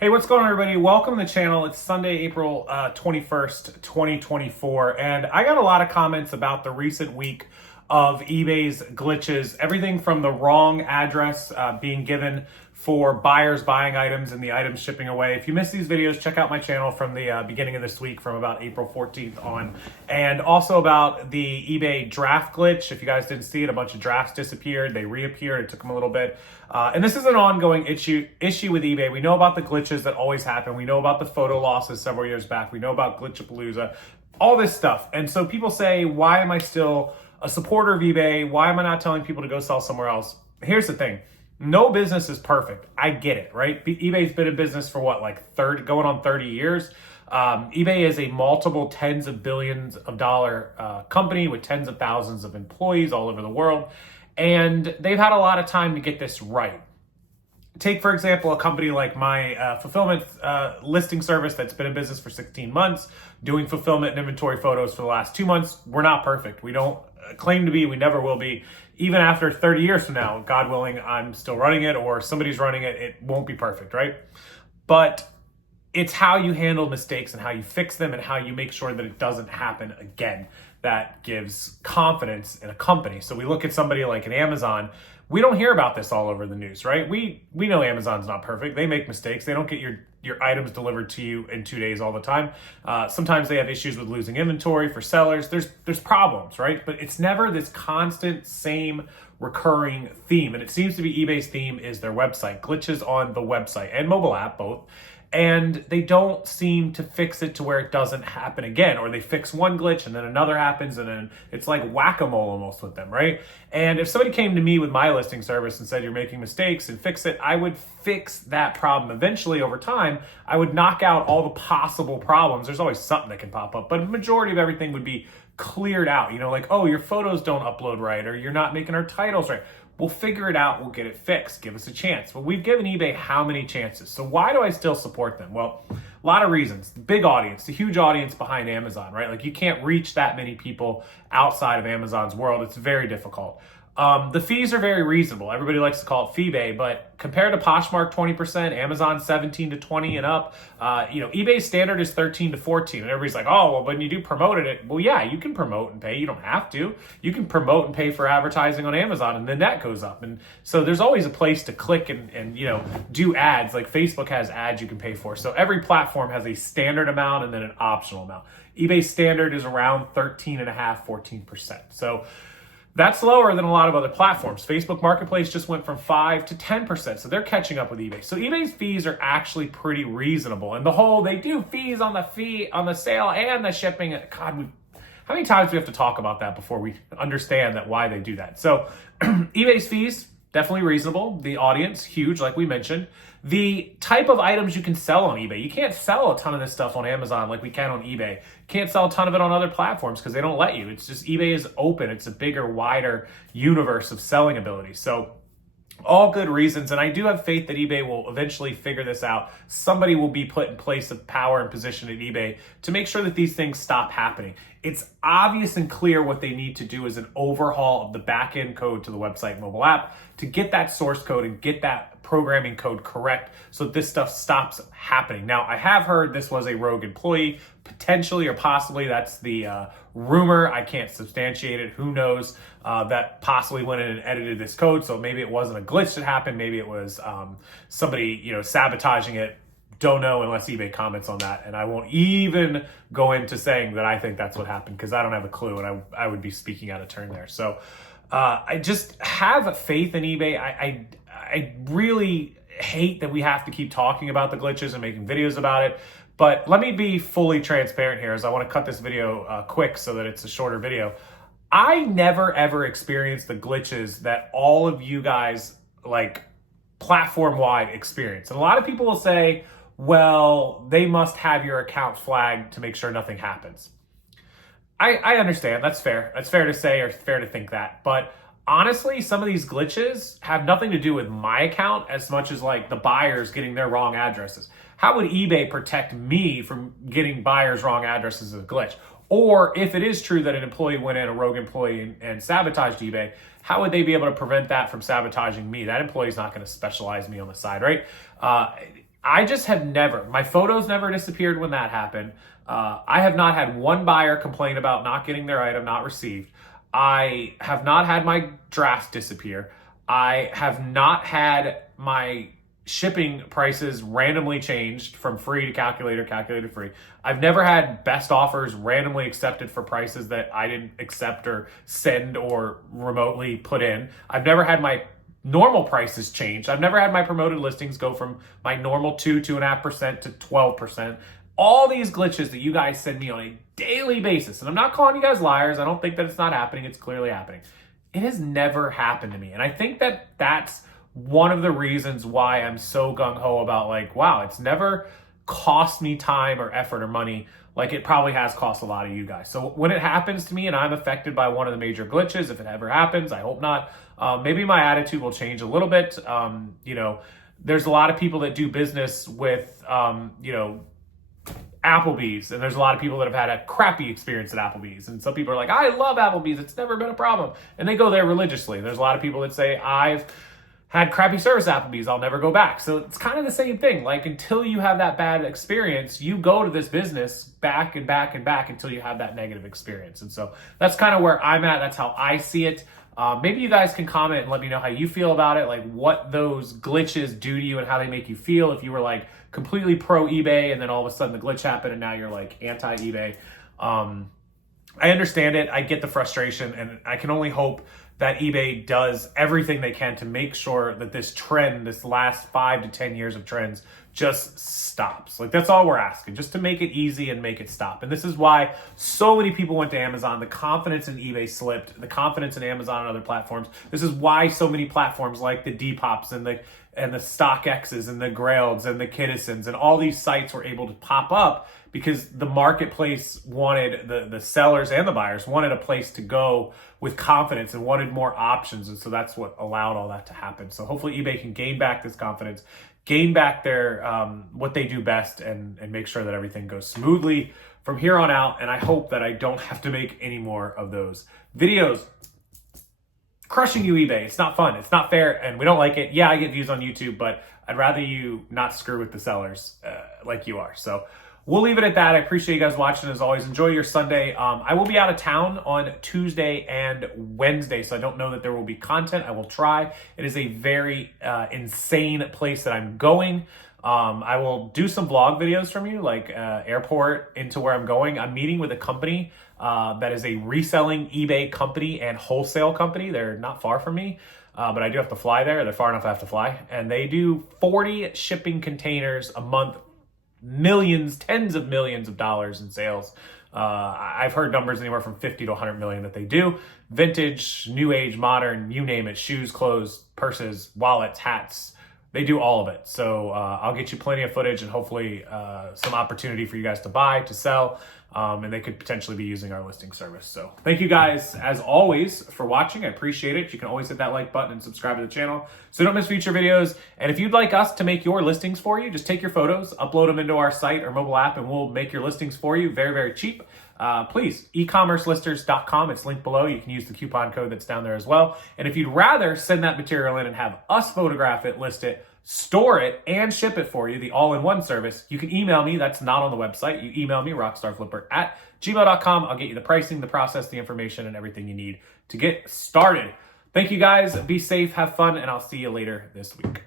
Hey, what's going on, everybody? Welcome to the channel. It's Sunday, April 21st, 2024, and I got a lot of comments about the recent week of eBay's glitches, everything from the wrong address being given for buyers buying items and the items shipping away. If you missed these videos, check out my channel from the beginning of this week from about April 14th on, and also about the eBay draft glitch. If you guys didn't see it, a bunch of drafts disappeared, they reappeared, it took them a little bit. And this is an ongoing issue with eBay. We know about the glitches that always happen. We know about the photo losses several years back. We know about Glitchapalooza, all this stuff. And so people say, why am I still a supporter of eBay? Why am I not telling people to go sell somewhere else? Here's the thing. No business is perfect. I get it, right? eBay's been in business for what, like going on 30 years. eBay is a multiple tens of billions of dollar company with tens of thousands of employees all over the world. And they've had a lot of time to get this right. Take, for example, a company like my fulfillment listing service that's been in business for 16 months, doing fulfillment and inventory photos for the last 2 months. We're not perfect. We don't claim to be. We never will be. Even after 30 years from now, God willing, I'm still running it or somebody's running it. It won't be perfect, right? But it's how you handle mistakes and how you fix them and how you make sure that it doesn't happen again that gives confidence in a company. So we look at somebody like an Amazon. We don't hear about this all over the news, right? We know Amazon's not perfect. They make mistakes. They don't get your items delivered to you in 2 days all the time. Sometimes they have issues with losing inventory for sellers. There's problems, right? But it's never this constant same recurring theme. And it seems to be eBay's theme is their website, glitches on the website and mobile app both. And they don't seem to fix it to where it doesn't happen again, or they fix one glitch and then another happens, and then it's like whack-a-mole almost with them, right? And if somebody came to me with my listing service and said, you're making mistakes and fix it, I would fix that problem. Eventually, over time, I would knock out all the possible problems. There's always something that can pop up, but a majority of everything would be cleared out. You know, like, oh, your photos don't upload right, or you're not making our titles right. We'll figure it out. We'll get it fixed. Give us a chance. But we've given eBay how many chances? So why do I still support them? Well, a lot of reasons. The big audience, the huge audience behind Amazon, right? Like you can't reach that many people outside of Amazon's world. It's very difficult. The fees are very reasonable. Everybody likes to call it fee-bay, but compared to Poshmark 20%, Amazon 17 to 20 and up, eBay's standard is 13 to 14. And everybody's like, oh, well, when you do promote it, well, yeah, you can promote and pay. You don't have to. You can promote and pay for advertising on Amazon, and then that goes up. And so there's always a place to click and do ads. Like Facebook has ads you can pay for. So every platform has a standard amount and then an optional amount. eBay's standard is around 13.5, 14%. So that's lower than a lot of other platforms. Facebook Marketplace just went from 5 to 10%, so they're catching up with eBay. So eBay's fees are actually pretty reasonable. And they do fees on the sale and the shipping. God, how many times do we have to talk about that before we understand why they do that? So eBay's fees, definitely reasonable. The audience, huge, like we mentioned. The type of items you can sell on eBay. You can't sell a ton of this stuff on Amazon like we can on eBay. You can't sell a ton of it on other platforms because they don't let you. It's just eBay is open. It's a bigger, wider universe of selling ability. So all good reasons. And I do have faith that eBay will eventually figure this out. Somebody will be put in place of power and position at eBay to make sure that these things stop happening. It's obvious and clear what they need to do is an overhaul of the back-end code to the website and mobile app to get that source code and get that programming code correct so that this stuff stops happening. Now, I have heard this was a rogue employee, potentially or possibly. That's the rumor. I can't substantiate it. Who knows? That possibly went in and edited this code. So maybe it wasn't a glitch that happened. Maybe it was somebody, sabotaging it. Don't know unless eBay comments on that. And I won't even go into saying that I think that's what happened because I don't have a clue and I would be speaking out of turn there. So I just have faith in eBay. I really hate that we have to keep talking about the glitches and making videos about it. But let me be fully transparent here as I want to cut this video quick so that it's a shorter video. I never ever experienced the glitches that all of you guys platform-wide experience. And a lot of people will say, well, they must have your account flagged to make sure nothing happens. I understand. That's fair. That's fair to say or fair to think that. But honestly, some of these glitches have nothing to do with my account as much as the buyers getting their wrong addresses. How would eBay protect me from getting buyers' wrong addresses as a glitch? Or if it is true that an employee went in, a rogue employee, and sabotaged eBay, how would they be able to prevent that from sabotaging me? That employee's not going to specialize me on the side, right? I just have never, my photos never disappeared when that happened. I have not had one buyer complain about not getting their item not received. I have not had my drafts disappear. I have not had my shipping prices randomly changed from free to calculator, calculated free. I've never had best offers randomly accepted for prices that I didn't accept or send or remotely put in. I've never had my normal prices changed. I've never had my promoted listings go from my normal 2.5% to 12%. All these glitches that you guys send me on a daily basis, and I'm not calling you guys liars. I don't think that it's not happening. It's clearly happening. It has never happened to me. And I think that that's one of the reasons why I'm so gung-ho about like, wow, it's never cost me time or effort or money like it probably has cost a lot of you guys. So when it happens to me and I'm affected by one of the major glitches, if it ever happens, I hope not, maybe my attitude will change a little bit. You know, there's a lot of people that do business with, you know, Applebee's, and there's a lot of people that have had a crappy experience at Applebee's, and some people are like, I love Applebee's, it's never been a problem, and they go there religiously. There's a lot of people that say, I've had crappy service at Applebee's, I'll never go back. So it's kind of the same thing. Like, until you have that bad experience, you go to this business back and back and back until you have that negative experience. And so that's kind of where I'm at. That's how I see it. Maybe you guys can comment and let me know how you feel about it, like what those glitches do to you and how they make you feel. If you were like completely pro eBay and then all of a sudden the glitch happened and now you're like anti eBay. I understand it. I get the frustration, and I can only hope that eBay does everything they can to make sure that this trend, this last 5 to 10 years of trends, just stops. Like, that's all we're asking, just to make it easy and make it stop. And this is why so many people went to Amazon. The confidence in eBay slipped, the confidence in Amazon and other platforms. This is why so many platforms like the Dpops and the StockX's and the Graileds and the Kittisons and all these sites were able to pop up, because the marketplace wanted, the sellers and the buyers wanted a place to go with confidence and wanted more options. And so that's what allowed all that to happen. So hopefully eBay can gain back this confidence, gain back their what they do best, and make sure that everything goes smoothly from here on out. And I hope that I don't have to make any more of those videos. Crushing you, eBay. It's not fun. It's not fair, and we don't like it. Yeah, I get views on YouTube, but I'd rather you not screw with the sellers like you are. So we'll leave it at that. I appreciate you guys watching. As always, enjoy your Sunday. I will be out of town on Tuesday and Wednesday, so I don't know that there will be content. I will try. It is a very insane place that I'm going. I will do some vlog videos from you, like airport into where I'm going. I'm meeting with a company that is a reselling eBay company and wholesale company. They're not far from me, but I do have to fly there. They're far enough I have to fly. And they do 40 shipping containers a month, millions, tens of millions of dollars in sales. I've heard numbers anywhere from 50 to 100 million that they do. Vintage, new age, modern, you name it, shoes, clothes, purses, wallets, hats. They do all of it. So I'll get you plenty of footage and hopefully some opportunity for you guys to buy, to sell, and they could potentially be using our listing service. So thank you guys, as always, for watching. I appreciate it. You can always hit that like button and subscribe to the channel so you don't miss future videos. And if you'd like us to make your listings for you, just take your photos, upload them into our site or mobile app, and we'll make your listings for you very, very cheap. Please, ecommercelisters.com. It's linked below. You can use the coupon code that's down there as well. And if you'd rather send that material in and have us photograph it, list it, store it, and ship it for you, the all-in-one service, you can email me. That's not on the website. You email me, rockstarflipper@gmail.com. I'll get you the pricing, the process, the information, and everything you need to get started. Thank you guys. Be safe, have fun, and I'll see you later this week.